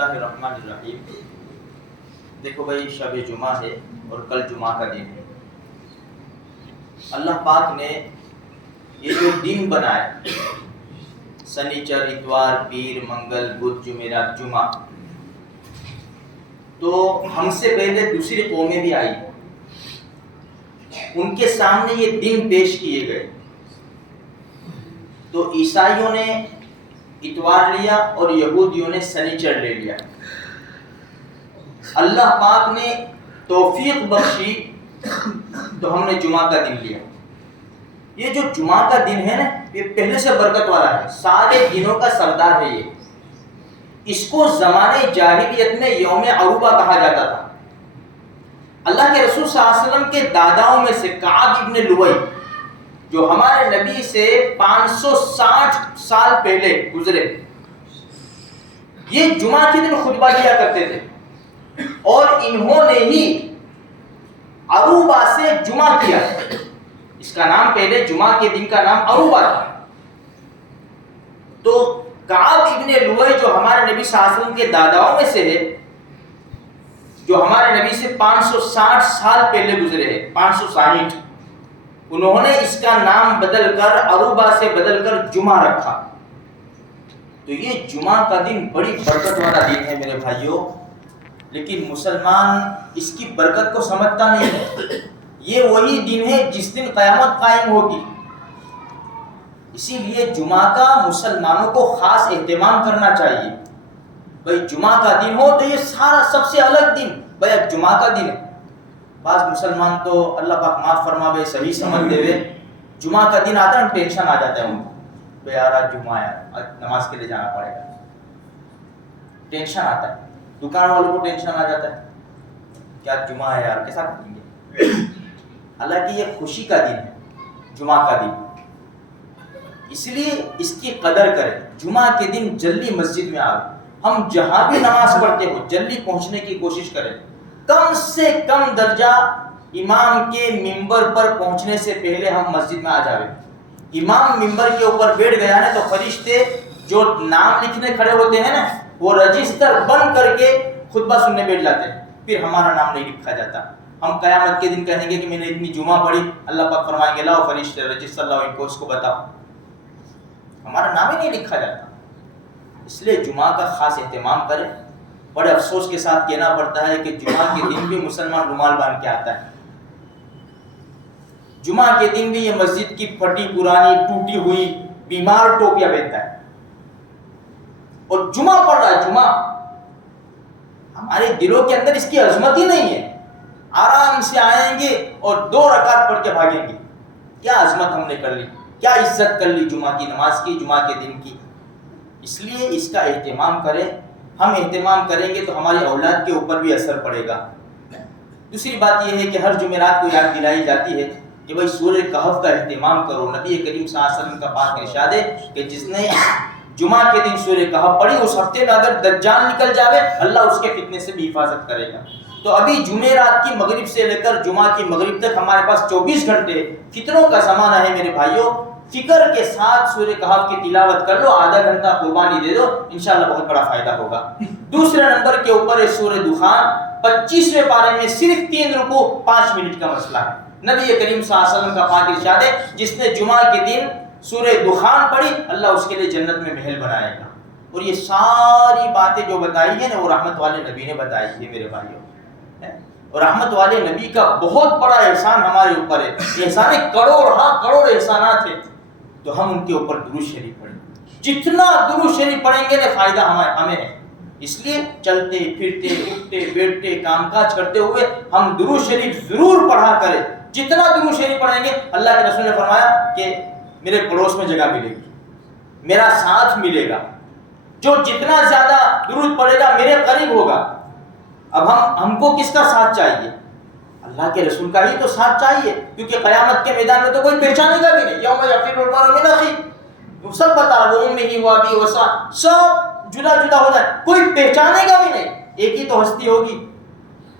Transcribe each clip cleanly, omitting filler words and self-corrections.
اللہ الرحمن الرحیم. دیکھو بھائی، شب جمعہ ہے اور کل جمعہ کا دن ہے. اللہ پاک نے یہ جو دن بنایا، سنیچر، اتوار، پیر، منگل، بدھ، جمعرات، جمعہ، تو ہم سے پہلے دوسری قومیں بھی آئی، ان کے سامنے یہ دن پیش کیے گئے. تو عیسائیوں نے اتوار لیا اور یہودیوں نے سنیچر لے لیا. اللہ پاک نے توفیق بخشی تو ہم نے جمعہ کا دن لیا. یہ جو جمعہ کا دن ہے نا، یہ پہلے سے برکت والا ہے، سارے دنوں کا سردار ہے. یہ اس کو زمانے جاہلیت میں یوم عروبہ کہا جاتا تھا. اللہ کے رسول صلی اللہ علیہ وسلم کے داداؤں میں سے کعب ابن لؤی، جو ہمارے نبی سے 560 سال پہلے گزرے، یہ جمعہ کے دن خطبہ دیا کرتے تھے، اور انہوں نے ہی عروبہ سے جمعہ کیا. اس کا نام پہلے جمعہ کے دن کا نام عروبہ تھا. تو کعب ابن لؤی جو ہمارے نبی صلی اللہ علیہ وسلم کے داداؤں میں سے ہے، جو ہمارے نبی سے 560 سال پہلے گزرے ہیں، 560، انہوں نے اس کا نام بدل کر عروبہ سے بدل کر جمعہ رکھا. تو یہ جمعہ کا دن بڑی برکت والا دن ہے میرے بھائیوں، لیکن مسلمان اس کی برکت کو سمجھتا نہیں ہے. یہ وہی دن ہے جس دن قیامت قائم ہوگی. اسی لیے جمعہ کا مسلمانوں کو خاص اہتمام کرنا چاہیے. بھائی جمعہ کا دن ہو تو یہ سارا سب سے الگ دن، بھائی اب جمعہ کا دن ہے. بعض مسلمان تو اللہ پاک معاف فرماوے، صحیح سمجھ دے، جمعہ کا دن آتا ہے ٹینشن آ جاتا ہے ان کو، بھائی یار آج جمعہ ہے، آج نماز کے لیے جانا پڑے گا. ٹینشن آتا ہے، دکان والوں کو ٹینشن آ جاتا ہے، کیا جمعہ ہے یار، کیسا کریں گے. حالانکہ یہ خوشی کا دن ہے جمعہ کا دن، اس لیے اس کی قدر کریں. جمعہ کے دن جلدی مسجد میں آئے. ہم جہاں بھی نماز پڑھتے ہو جلدی پہنچنے کی کوشش کریں. کم سے کم درجہ امام کے ممبر پر پہنچنے سے پہلے ہم مسجد میں آ جاویں. امام ممبر کے اوپر بیٹھ گیا نا تو فرشتے جو نام لکھنے کھڑے ہوتے ہیں نا، وہ رجسٹر بند کر کے خطبہ سننے بیٹھ جاتے ہیں، پھر ہمارا نام نہیں لکھا جاتا. ہم قیامت کے دن کہیں گے کہ میں نے اتنی جمعہ پڑھی، اللہ پاک فرمائیں گے لاؤ فرشتے رجسٹر لاؤ، ان کو اس کو بتاؤ. ہمارا نام ہی نہیں لکھا جاتا. اس لیے جمعہ کا خاص اہتمام کریں. بڑے افسوس کے ساتھ کہنا پڑتا ہے کہ جمعہ کے دن بھی مسلمان رومال باندھ کے آتا ہے. جمعہ کے دن بھی یہ مسجد کی پھٹی پرانی ٹوٹی ہوئی بیمار ٹوپیاں پہنتا ہے اور جمعہ پڑھ رہا ہے. جمعہ ہمارے دلوں کے اندر اس کی عظمت ہی نہیں ہے. آرام سے آئیں گے اور 2 رکعت پڑھ کے بھاگیں گے. کیا عظمت ہم نے کر لی، کیا عزت کر لی جمعہ کی نماز کی، جمعہ کے دن کی. اس لیے اس کا اہتمام کریں. ہم اہتمام کریں گے تو ہماری اولاد کے اوپر بھی اثر پڑے گا. دوسری بات یہ ہے کہ ہر جمعرات کو یاد دلائی جاتی ہے کہ بھائی سورہ کہف کا اہتمام کرو. نبی کریم صلی اللہ علیہ وسلم کا پاک ارشاد ہے کہ جس نے جمعہ کے دن سورہ کہف پڑھی، اس ہفتے میں اگر دجال نکل جاوے اللہ اس کے فتنے سے بھی حفاظت کرے گا. تو ابھی جمعرات کی مغرب سے لے کر جمعہ کی مغرب تک ہمارے پاس 24 گھنٹے فتنوں کا زمانہ ہے میرے بھائیوں. فکر کے ساتھ سورہ کہف کی تلاوت کر لو، آدھا گھنٹہ قربانی دے دو، انشاءاللہ بہت بڑا فائدہ ہوگا. دوسرے نمبر کے اوپر ہے سورہ دخان، 25ویں پارے میں صرف 3 رکوع 5 منٹ کا مسئلہ ہے. نبی کریم صلی اللہ علیہ وسلم کا پاک ارشاد ہے جس نے جمعہ کے دن سورہ دخان پڑھی اللہ اس کے لیے جنت میں محل بنائے گا. اور یہ ساری باتیں جو بتائی ہیں نا وہ رحمت والے نبی نے بتائی ہے میرے بھائیوں. اور رحمت والے نبی کا بہت بڑا احسان ہمارے اوپر ہے. احسان کروڑ احسانات ہیں. تو ہم ان کے اوپر درود شریف پڑھیں. جتنا درود شریف پڑھیں گے نا فائدہ ہمیں ہے. اس لیے چلتے پھرتے اٹھتے بیٹھتے کام کاج کرتے ہوئے ہم درود شریف ضرور پڑھا کریں. جتنا درود شریف پڑھیں گے اللہ کے رسول نے فرمایا کہ میرے پڑوس میں جگہ ملے گی، میرا ساتھ ملے گا. جو جتنا زیادہ درود پڑھے گا میرے قریب ہوگا. اب ہم کو کس کا ساتھ چاہیے؟ اللہ کے رسول کا ہی تو ساتھ چاہیے، کیونکہ قیامت کے میدان میں تو کوئی پہچانے گا بھی نہیں. یوم یفر المرء من اخیہ، سب بتا رہا وہ امہ و ابی و سب جدا جدا ہو جائے، کوئی پہچانے گا بھی نہیں، ایک ہی تو ہستی ہوگی.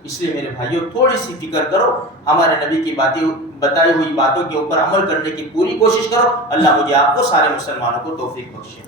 اس لیے میرے بھائیوں تھوڑی سی فکر کرو، ہمارے نبی کی باتیں بتائی ہوئی باتوں کے اوپر عمل کرنے کی پوری کوشش کرو. اللہ مجھے آپ کو سارے مسلمانوں کو توفیق بخشے.